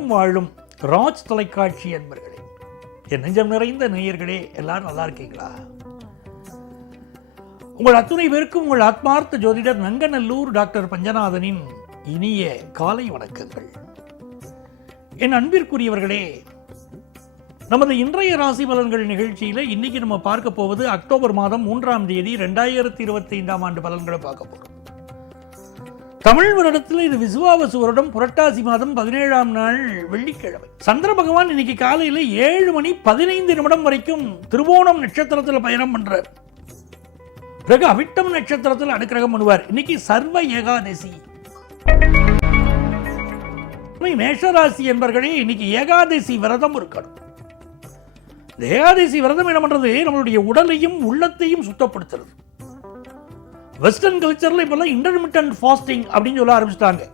உலகெங்கும் வாழும் ராஜ் தொலைக்காட்சி அன்பர்களே, என் நெஞ்சம் நிறைந்த நேயர்களே, எல்லாரும் நல்லா இருக்கீங்களா? உங்கள் அத்துணை பேருக்கும் உங்கள் ஆத்மார்த்த ஜோதிடர் நங்கநல்லூர் டாக்டர் பஞ்சநாதனின் இனிய காலை வணக்கங்கள். என் அன்பிற்குரியவர்களே, நமது இன்றைய ராசி பலன்கள் நிகழ்ச்சியில் இன்னைக்கு நம்ம பார்க்க போவது அக்டோபர் மாதம் 3ஆம் தேதி 2025ஆம் ஆண்டு பலன்களை பார்க்க போறோம். தமிழ் வருடத்தில் இது விசுவாவசு வருடம், புரட்டாசி மாதம் 17ஆம் நாள் வெள்ளிக்கிழமை. சந்திர பகவான் இன்னைக்கு காலையில் 7 மணி 15 நிமிடம் வரைக்கும் திருவோணம் நட்சத்திரத்தில் பயணம் பண்றார். பிறகு அவிட்டம் நட்சத்திரத்தில் அனுக்கிரகம் பண்ணுவார். இன்னைக்கு சர்வ ஏகாதசி. மேஷராசி என்பர்களே, இன்னைக்கு ஏகாதசி விரதம் இருக்கணும். இந்த ஏகாதசி விரதம் என்ன பண்றது? நம்மளுடைய உடலையும் உள்ளத்தையும் சுத்தப்படுத்துறது. வெஸ்டர்ன் கல்ச்சர்ல இப்பெல்லாம் இன்டர்மிட்டன்ட் ஃபாஸ்டிங் அப்படின்னு சொல்ல ஆரம்பிச்சிட்டாங்க.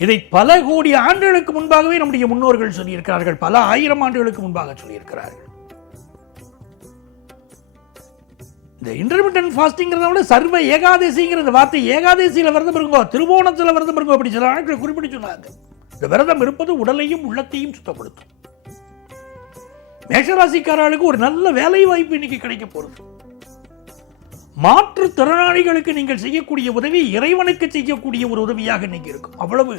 இதை பல கோடி ஆண்டுகளுக்கு முன்பாகவே நம்முடைய முன்னோர்கள் சொல்லியிருக்கிறார்கள். பல ஆயிரம் ஆண்டுகளுக்கு முன்பாக சொல்லியிருக்கிறார்கள். இந்த இன்டர்மிட்டன்ட் ஃபாஸ்டிங்கிறத விட சர்வ ஏகாதசிங்கிற இந்த வார்த்தை, ஏகாதசியில விரதம் இருங்கோ, திருவோணத்தில் விரதம் இருங்கோ, அப்படி சில நாட்கள் குறிப்பிட்டு சொன்னாங்க. இந்த விரதம் இருப்பது உடலையும் உள்ளத்தையும் சுத்தப்படுத்தும். மேஷராசிக்காரர்களுக்கு ஒரு நல்ல வேலை வாய்ப்பு இன்னைக்கு கிடைக்க போறது. மாற்றுத்திறனாளிகளுக்கு நீங்கள் செய்யக்கூடிய உதவி இறைவனுக்கு செய்யக்கூடிய ஒரு உதவியாக இன்னைக்கு இருக்கும். அவ்வளவு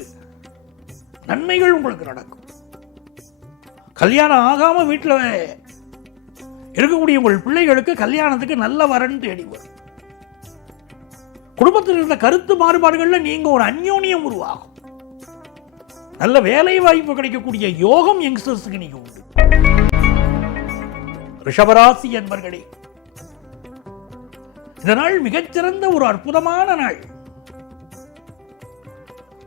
நன்மைகள் உங்களுக்கு நடக்கும். கல்யாணம் ஆகாம வீட்டில் இருக்கக்கூடிய உங்கள் பிள்ளைகளுக்கு கல்யாணத்துக்கு நல்ல வரன் தேடி வரும். குடும்பத்தில் இருந்த கருத்து மாறுபாடுகள்ல நீங்க ஒரு அந்யோன்யம் உருவாகும். நல்ல வேலை வாய்ப்பு கிடைக்கக்கூடிய யோகம் யங்ஸ்டர்ஸுக்கு நீங்க உண்டு. ரிஷபராசி என்பர்களே, இந்த நாள் மிகச்சிறந்த ஒரு அற்புதமான நாள்.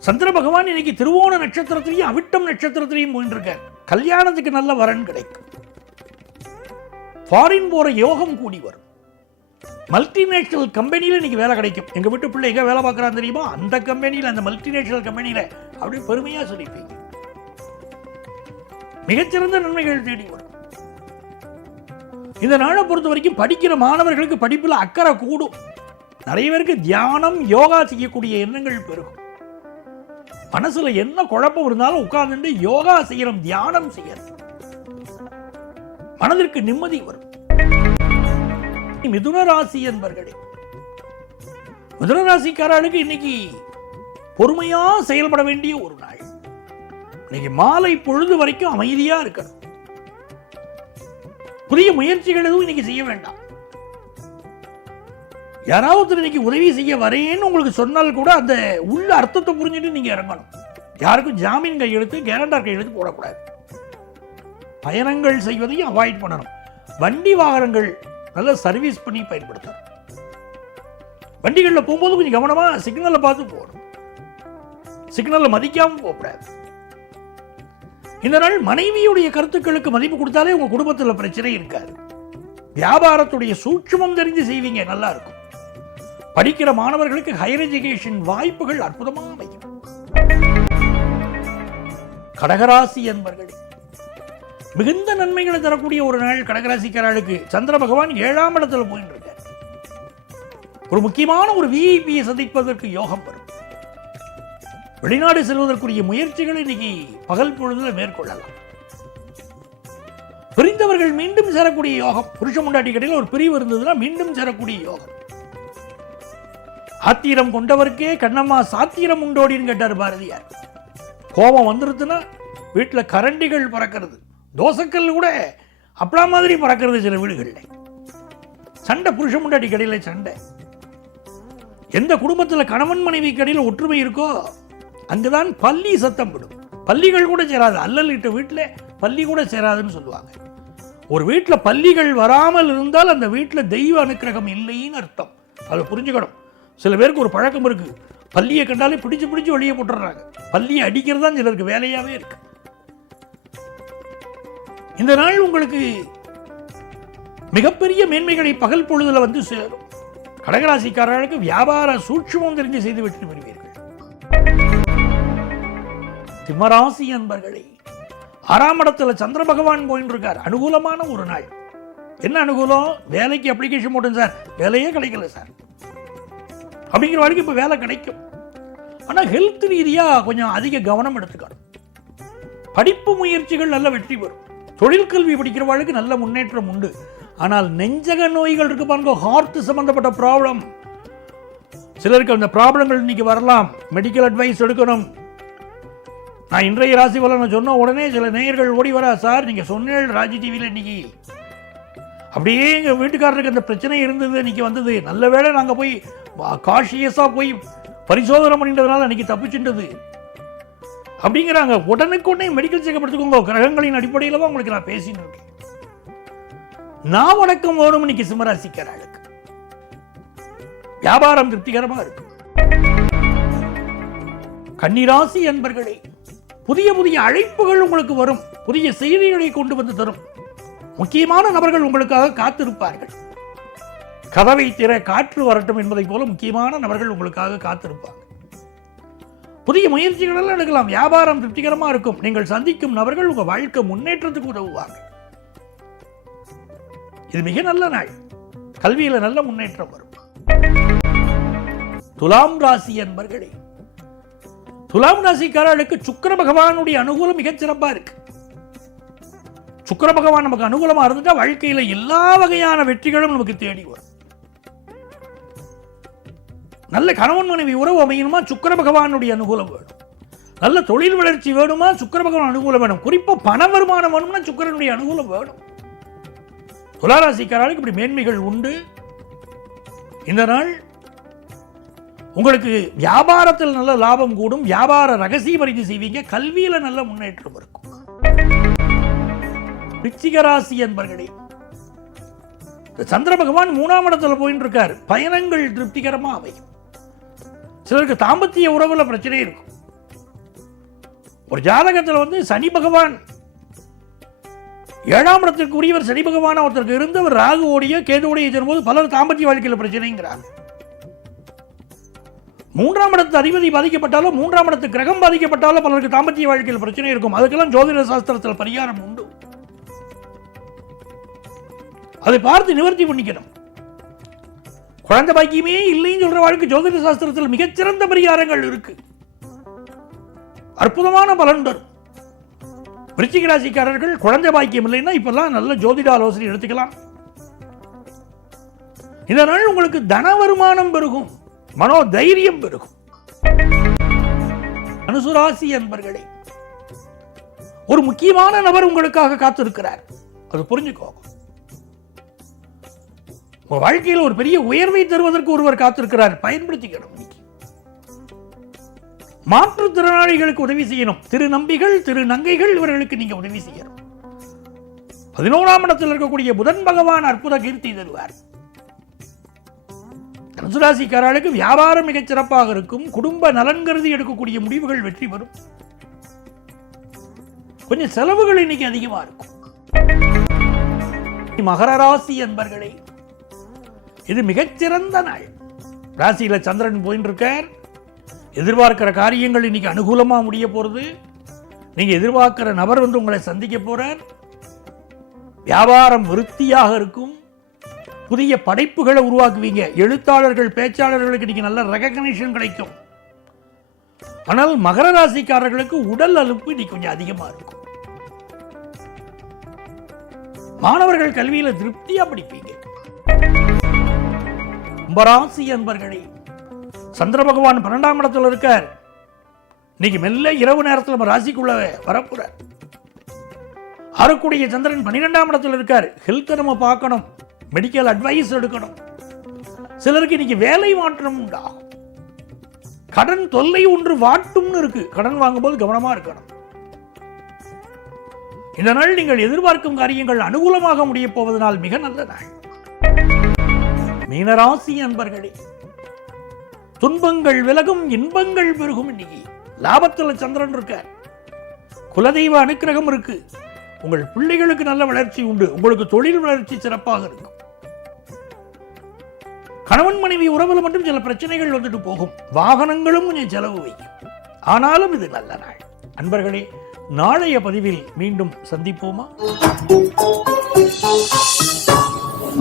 சந்திர பகவான் இன்னைக்கு திருவோண நட்சத்திரத்திலையும் அவிட்டம் நட்சத்திரத்திலையும் போயிட்டு கல்யாணத்துக்கு நல்ல வரன் கிடைக்கும். ஃபாரின் போற யோகம் கூடி வரும். மல்டிநேஷனல் கம்பெனியில இன்னைக்கு வேலை கிடைக்கும். எங்க வீட்டு பிள்ளை எங்க வேலை பார்க்கறான்னு தெரியுமா? அந்த கம்பெனியில, அந்த மல்டிநேஷனல் கம்பெனியில அப்படி பெருமையா சொல்லிப்பீங்க. மிகச்சிறந்த நன்மைகள் தேடி வரும். இந்த நாளை பொறுத்த வரைக்கும் படிக்கிற மாணவர்களுக்கு படிப்பில் அக்கறை கூடும். நிறைய பேருக்கு தியானம், யோகா செய்யக்கூடிய எண்ணங்கள் பெருகும். மனசுல என்ன குழப்பம் இருந்தாலும் உட்கார்ந்து யோகா செய்யணும், தியானம் செய்யணும், மனதிற்கு நிம்மதி வரும். மிதுன ராசி என்பர்களே, மிதுன ராசிக்காரர்களுக்கு இன்னைக்கு பொறுமையா செயல்பட வேண்டிய ஒரு நாள். இன்னைக்கு மாலை பொழுது வரைக்கும் அமைதியா இருக்கணும். புதிய முயற்சிகள் எதுவும் இன்னைக்கு செய்ய வேண்டாம். யாராவது இன்னைக்கு உதவி செய்ய வரேன்னு உங்களுக்கு சொன்னால் கூட அந்த உள்ள அர்த்தத்தை புரிஞ்சுட்டு நீங்க இறங்கணும். யாருக்கும் ஜாமீன் கையெழுத்து, கேரண்டர் கையெழுத்து போடக்கூடாது. பயணங்கள் செய்வதையும் அவாய்ட் பண்ணணும். வண்டி வாகனங்கள் நல்ல சர்வீஸ் பண்ணி பயன்படுத்தணும். வண்டிகளில் போகும்போது கொஞ்சம் கவனமா சிக்னலை பார்த்து போகணும். சிக்னலை மதிக்காம போகக்கூடாது. இந்த நாள் மனைவியுடைய கருத்துக்களுக்கு மதிப்பு கொடுத்தாலே உங்க குடும்பத்தில் பிரச்சனை இருக்காது. வியாபாரத்துடைய சூட்சுமம் தெரிந்து செய்வீங்க, நல்லா இருக்கும். படிக்கிற மாணவர்களுக்கு ஹையர் எஜுகேஷன் வாய்ப்புகள் அற்புதமாக அமையும். கடகராசி என்பர்களே, மிகுந்த நன்மைகளை தரக்கூடிய ஒரு நாள் கடகராசிக்காரர்களுக்கு. சந்திர பகவான் 7ஆம் இடத்துல போயிட்டு இருக்க. ஒரு முக்கியமான ஒரு விஐபியை சந்திப்பதற்கு யோகம் வரும். வெளிநாடு செல்வதற்குரிய முயற்சிகளை இன்னைக்கு பகல் பொழுதுல மேற்கொள்ளலாம். பிரிந்தவர்கள் மீண்டும் சேரக்கூடிய யோகம். புருஷ முண்டாட்டி கடையில் ஒரு பிரிவு இருந்ததுன்னா மீண்டும் சேரக்கூடிய யோகம். ஆத்திரம் கொண்டவருக்கே கண்ணம்மா சாத்திரம் உண்டோடின்னு கேட்டார் பாரதியார். கோபம் வந்துருதுன்னா வீட்டில் கரண்டிகள் பறக்கிறது, தோசைக்கல் கூட அப்பளா மாதிரி பறக்கிறது சில வீடுகளில். சண்டை, புருஷ முண்டாட்டி கடையில் சண்டை. எந்த குடும்பத்தில் கணவன் மனைவி கடையில் ஒற்றுமை இருக்கோ அங்குதான் பள்ளி சத்தம் விடும். பள்ளிகள் கூட சேராது. அல்லலிட்ட வீட்டில் பள்ளி கூட சேராதுன்னு சொல்லுவாங்க. ஒரு வீட்டில் பள்ளிகள் வராமல் இருந்தால் அந்த வீட்டில் தெய்வ அனுக்கிரகம் இல்லைன்னு அர்த்தம். அதை புரிஞ்சுக்கணும். சில பேருக்கு ஒரு பழக்கம் இருக்கு, பள்ளியை கண்டாலே பிடிச்சு பிடிச்சு வெளியே போட்டுறாங்க. பள்ளியை அடிக்கிறது தான் சிலருக்கு வேலையாவே இருக்கு. இந்த நாள் உங்களுக்கு மிகப்பெரிய மேன்மைகளை பகல் பொழுதுல வந்து சேரும். கடகராசிக்காரர்களுக்கு வியாபார சூட்சுமம் தெரிஞ்சு செய்து விட்டு வருவீர்கள். சிம்மராசி என்பர்களே, 6ஆம் இடத்துல சந்திர பகவான் போயிட்டு இருக்கார். அனுகூலமான ஒரு நாள். என்ன அனுகூலம்? வேலைக்கு அப்ளிகேஷன் போட்டேன் சார், வேலையே கிடைக்கல சார் அப்படிங்கிற வரைக்கும் இப்போ வேலை கிடைக்கும். ஆனால் ஹெல்த் ரீதியாக கொஞ்சம் அதிக கவனம் எடுத்துக்கணும். படிப்பு முயற்சிகள் நல்ல வெற்றி பெறும். தொழில் கல்வி படிக்கிறவர்களுக்கு நல்ல முன்னேற்றம் உண்டு. ஆனால் நெஞ்சக நோய்கள் இருக்கு பாருங்க, ஹார்ட் சம்பந்தப்பட்ட ப்ராப்ளம், சிலருக்கு அந்த ப்ராப்ளங்கள் இன்னைக்கு வரலாம். மெடிக்கல் அட்வைஸ் எடுக்கணும். நான் இன்றைய ராசி பலனை சொன்ன உடனே சில நேயர்கள் ஓடி வரா, சார் நீங்க சொன்னீங்க ராஜி டிவியில் இன்னைக்கு அப்படியே எங்கள் வீட்டுக்காரருக்கு அந்த பிரச்சனை இருந்தது, இன்னைக்கு வந்தது, நல்ல வேளை நாங்கள் போய் காஷியஸாக போய் பரிசோதனை பண்ணிட்டதுனால இன்னைக்கு தப்பிச்சுட்டது அப்படிங்கிறாங்க. உடனுக்குடனே மெடிக்கல் செக்அப் எடுத்துக்கோங்க. கிரகங்களின் அடிப்படையில் தான் உங்களுக்கு நான் பேசின்னு இருக்கேன். நான் வணக்கம் வேணும் இன்னைக்கு சிம்மராசிக்காரர்களுக்கு. வியாபாரம் திருப்திகரமாக இருக்கும். கன்னிராசி என்பர்களே, புதிய புதிய அழைப்புகள் உங்களுக்கு வரும். புதிய செய்திகளை கொண்டு வந்து தரும். முக்கியமான நபர்கள் உங்களுக்காக காத்திருப்பார்கள். கதவை திற காற்று வரட்டும் என்பதை போல முக்கியமான நபர்கள் உங்களுக்காக காத்திருப்பாங்க. புதிய முயற்சிகள் எல்லாம் எடுக்கலாம். வியாபாரம் திருப்திகரமா இருக்கும். நீங்கள் சந்திக்கும் நபர்கள் உங்க வாழ்க்கை முன்னேற்றத்துக்கு உதவுவாங்க. இது மிக நல்ல நாள். கல்வியில நல்ல முன்னேற்றம் வரும். துலாம் ராசி என்பர்களே, துலாம் ராசிக்காரர்களுக்கு சுக்கிர பகவானுடைய அனுகூலம் மிகச் சிறப்பா இருக்கு. சுக்கிர பகவான் நமக்கு அனுகூலமா இருந்துட்டா வாழ்க்கையில எல்லா வகையான வெற்றிகளும் நமக்கு தேடி வரும். நல்ல கணவன் மனைவி உறவு அமையணுமா, சுக்கிர பகவானுடைய அனுகூலம் வேணும். நல்ல தொழில் வளர்ச்சி வேணுமா, சுக்கிர பகவான் அனுகூலம் வேணும். குறிப்பா பண வருமானம் வேணும்னா சுக்கிரனுடைய அனுகூலம் வேணும். துளாராசிக்காரர்களுக்கு இப்படி மேன்மைகள் உண்டு. இந்த நாள் உங்களுக்கு வியாபாரத்தில் நல்ல லாபம் கூடும். வியாபார ரகசிய பரிதி செய்வீங்க. கல்வியில நல்ல முன்னேற்றம் இருக்கும். விருச்சிக ராசி என்பர்களே, சந்திர பகவான் 3ஆம் இடத்துல போயிட்டு இருக்கார். பயணங்கள் திருப்திகரமா அமையும். சிலருக்கு தாம்பத்திய உறவுல பிரச்சனை இருக்கும். ஒரு ஜாதகத்தில் சனி பகவான் 7ஆம் இடத்திற்கு உரியவர் சனி பகவான் ஒருத்தருக்கு இருந்து அவர் ராகு ஓடிய கேதுவோடைய சேரும்போது பலர் தாம்பத்திய வாழ்க்கையில் பிரச்சனைங்கிறாங்க. 3ஆம் இடத்து அதிபதி பாதிக்கப்பட்டாலும் 3ஆம் இடத்து கிரகம் பாதிக்கப்பட்டாலும் பலருக்கு தாம்பத்திய வாழ்க்கையில் பிரச்சனை இருக்கும். அதுக்கெல்லாம் ஜோதிட சாஸ்திரத்தில் பரிகாரம் உண்டு. அதை பார்த்து நிவர்த்தி பண்ணிக்கணும். குழந்தை பாக்கியமே இல்லைன்னு சொல்ற வாழ்க்கை ஜோதிட சாஸ்திரத்தில் மிகச்சிறந்த பரிகாரங்கள் இருக்கு. அற்புதமான பலன் தரும். விருச்சிக ராசிக்காரர்கள் குழந்தை பாக்கியம் இல்லைன்னா இப்பெல்லாம் நல்ல ஜோதிட ஆலோசனை எடுத்துக்கலாம். இந்த நாள் உங்களுக்கு தன வருமானம் பெருகும். மனோ தைரியம் பெருகும். தனுசு ராசி என்பர்களே, ஒரு முக்கியமான நபர் உங்களுக்காக காத்திருக்கிறார். அது புரிஞ்சுக்கோங்க. வாழ்க்கையில் ஒரு பெரிய உயர்வை தருவதற்கு ஒருவர் காத்திருக்கிறார். பயன்படுத்திக்கணும். மாற்றுத்திறனாளிகளுக்கு உதவி செய்யணும். திரு நம்பிகள், திரு நங்கைகள், இவர்களுக்கு நீங்க உதவி செய்யணும். 11ஆம் இடத்தில் இருக்கக்கூடிய புதன் பகவான் அற்புத கீர்த்தி தருவார். தனுசு ராசிக்காரர்களுக்கு வியாபாரம் மிகச் சிறப்பாக இருக்கும். குடும்ப நலன் கருதி எடுக்கக்கூடிய முடிவுகள் வெற்றி பெறும். கொஞ்சம் செலவுகள் இன்னைக்கு அதிகமா இருக்கும். மகர ராசி என்பர்களே, இது மிகச்சிறந்த நாள். ராசியில சந்திரன் போயிட்டு இருக்கார். எதிர்பார்க்கிற காரியங்கள் இன்னைக்கு அனுகூலமா முடிய போறது. நீங்க எதிர்பார்க்கிற நபர் உங்களை சந்திக்க போறார். வியாபாரம் விருத்தியாக இருக்கும். புதிய படைப்புகளை உருவாக்குவீங்க. எழுத்தாளர்கள், பேச்சாளர்களுக்கு இன்னைக்கு நல்ல ரெகக்னிஷன் கிடைக்கும். ஆனால் மகர ராசிக்காரர்களுக்கு உடல் அலுப்பு இன்னைக்கு கொஞ்சம் அதிகமா இருக்கும். மாணவர்கள் கல்வியில திருப்தியா படிப்பீங்க. கும்பராசி என்பர்களே, சந்திர பகவான் 12ஆம் இடத்துல இருக்கார். இன்னைக்கு மெல்ல இரவு நேரத்தில் நம்ம ராசிக்குள்ள வரப்போறார். ஆறக்கூடிய சந்திரன் 12ஆம் இடத்துல இருக்கார். ஹெல்த் நம்ம பார்க்கணும். மெடிக்கல் அட்வைஸ் எடுக்கணும். சிலருக்கு இன்னைக்கு வேலை மாற்றம் உண்டாகும். கடன் தொல்லை ஒன்று வாட்டும்னு இருக்கு. கடன் வாங்கும்போது கவனமா இருக்கணும். இந்த நாள் நீங்கள் எதிர்பார்க்கும் காரியங்கள் அனுகூலமாக முடிய போவதனால் மிக நல்ல நாள். மீனராசி அன்பர்களே, துன்பங்கள் விலகும், இன்பங்கள் பெருகும். இன்னைக்கு லாபத்தில் சந்திரன் இருக்க. குலதெய்வ அனுக்கிரகம் இருக்கு. உங்கள் பிள்ளைகளுக்கு நல்ல வளர்ச்சி உண்டு. உங்களுக்கு தொழில் வளர்ச்சி சிறப்பாக இருக்கும். கணவன் மனைவி உறவுல மட்டும் சில பிரச்சனைகள் வந்துட்டு போகும். வாகனங்களும் கொஞ்சம் செலவு வைக்கும். ஆனாலும் இது நல்ல நாள். அன்பர்களே, நாளைய பதிவில் மீண்டும் சந்திப்போமா?